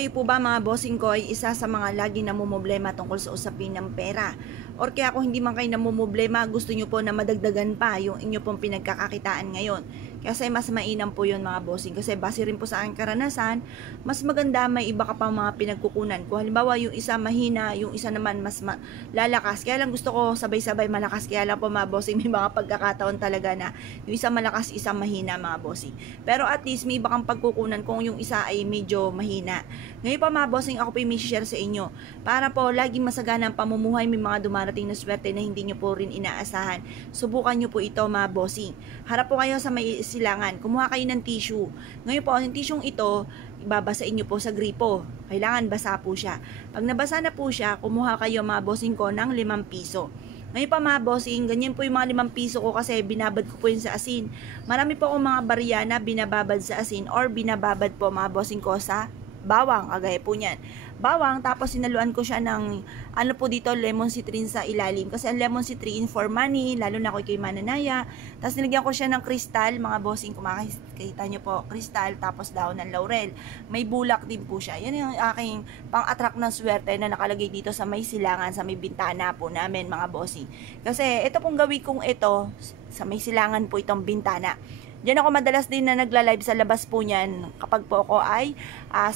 Kayo po ba mga bossing ko ay isa sa mga lagi namumblema tungkol sa usapin ng pera? Or kaya kung hindi man kayo namumblema, gusto nyo po na madagdagan pa yung inyo pong pinagkakakitaan ngayon? Kasi mas mainam po yun mga bossing. Kasi base rin po sa aking karanasan, mas maganda may iba ka pang mga pinagkukunan. Kung halimbawa yung isa mahina, yung isa naman mas lalakas. Kaya lang gusto ko sabay-sabay malakas. Kaya lang po mga bossing, may mga pagkakataon talaga na yung isa malakas, isa mahina mga bossing. Pero at least may iba kang pagkukunan kung yung isa ay medyo mahina. Ngayon pa mga bossing, ako po yung share sa inyo. Para po laging masagana ang pamumuhay, may mga dumarating na swerte na hindi nyo po rin inaasahan. Subukan nyo po ito mga bossing. Harap po kayo sa may silangan. Kumuha kayo ng tissue. Ngayon po, yung tissue ito, ibabasain nyo po sa gripo. Kailangan basa po siya. Pag nabasa na po siya, kumuha kayo mga bossing ko ng 5 piso. Ngayon pa mga bossing, ganyan po yung mga 5 piso ko kasi binabad ko po yun sa asin. Marami po akong mga barya na binababad sa asin or binababad po mga bossing ko sa bawang, kagaya po niyan. Bawang, tapos sinaluan ko siya ng ano po dito, lemon citrin sa ilalim. Kasi ang lemon citrin for money, lalo na ako kay mananaya. Tapos nilagyan ko siya ng kristal, mga bossing, kung makikita nyo po, kristal, tapos daon ng laurel. May bulak din po siya. Yan yung aking pang-attract ng swerte na nakalagay dito sa may silangan, sa may bintana po namin, mga bossing. Kasi ito pong gawin kong ito, sa may silangan po itong bintana. Diyan ako madalas din na nagla-live sa labas po niyan kapag po ako ay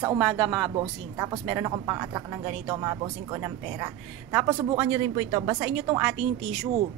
sa umaga mga bossing. Tapos meron akong pang-attract ng ganito mga bossing ko ng pera. Tapos subukan nyo rin po ito. Basahin nyo tong ating tissue.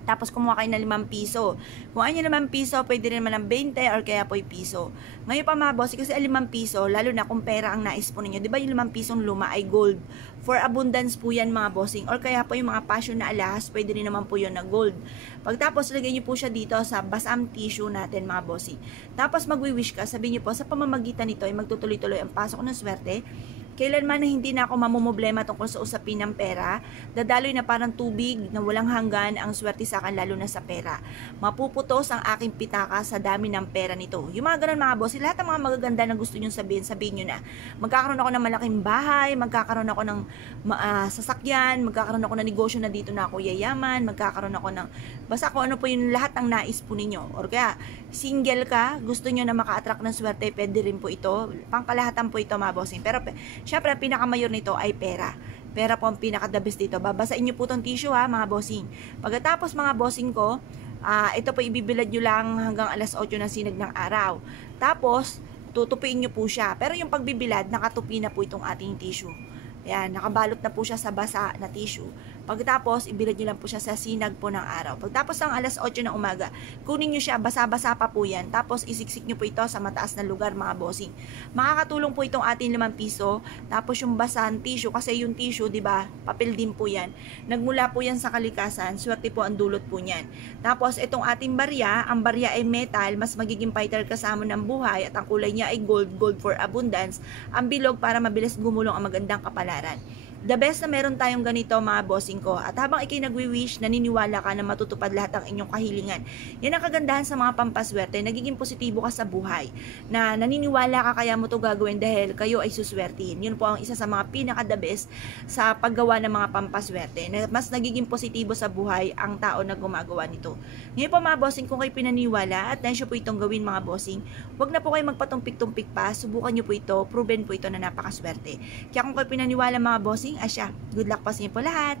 Tapos kumuha kayo ng 5 piso. Kung ayaw nyo 5 piso, pwede rin naman ng 20 or kaya po yung piso. Ngayon pa mga bossing, kasi 5 piso, lalo na kung pera ang nais po ninyo. Diba yung 5 pisong luma ay gold? For abundance po yan mga bossing. Or kaya po yung mga passion na alahas, pwede rin naman po yun na gold. Pagtapos, lagay nyo po siya dito sa basam tissue natin mga bossing. Tapos magwi-wish ka, sabihin nyo po, sa pamamagitan nito ay magtutuloy-tuloy ang pasok ng swerte. Kailanman na hindi na ako mamumblema tungkol sa usapin ng pera, dadaloy na parang tubig na walang hanggan ang swerte sa akin, lalo na sa pera. Mapuputos ang aking pitaka sa dami ng pera nito. Yung mga ganun mga boss, lahat ng mga magaganda na gusto nyo sabihin, sabihin nyo na. Magkakaroon ako ng malaking bahay, magkakaroon ako ng sasakyan, magkakaroon ako ng negosyo na dito na ako yayaman, magkakaroon ako ng, basta kung ano po yung lahat ng nais po ninyo. Or kaya, single ka, gusto nyo na maka-attract ng swerte, pwede rin po ito. Pangkalahatan po ito mga bossing. Pero syempre, ang pinakamayor nito ay pera. Pera po ang pinaka-the best dito. Babasain nyo po itong tissue ha, mga bossing. Pagkatapos mga bossing ko, ito po ibibilad nyo lang hanggang alas 8 ng sinag ng araw. Tapos, tutupiin nyo po siya. Pero yung pagbibilad, nakatupi na po itong ating tissue. Ayan, nakabalot na po siya sa basa na tissue. Pagkatapos, ibilad nyo lang po siya sa sinag po ng araw. Pagtapos ng alas 8 ng umaga, kunin nyo siya, basa-basa pa po yan. Tapos, isiksik nyo po ito sa mataas na lugar, mga bossing. Makakatulong po itong ating 5 piso. Tapos, yung basan tissue, kasi yung tissue, di ba, papel din po yan. Nagmula po yan sa kalikasan, swerte po ang dulot po niyan. Tapos, itong ating barya, ang barya ay metal, mas magiging fighter kasama ng buhay, at ang kulay niya ay gold, gold for abundance. Ang bilog para mabilis gumulong ang magandang kapalaran. The best na meron tayong ganito mga bossing ko. At habang ikay nagwi-wish, naniniwala ka na matutupad lahat ang inyong kahilingan. Yan ang kagandahan sa mga pampaswerte. Nagiging positibo ka sa buhay. Na naniniwala ka kaya mo to gagawin dahil kayo ay suswertihin. Yun po ang isa sa mga pinaka-the best sa paggawa ng mga pampaswerte. Na mas nagiging positibo sa buhay ang tao na gumagawa nito. Ngayon po mga bossing, kung kayo pinaniwala at nensyo po itong gawin mga bossing, wag na po kayo magpatumpik-tumpik pa. Subukan nyo po ito. Proven po ito na napakaswerte. Kaya kung kayo pinaniwala mga bossing, asya, good luck pa sa inyo po lahat.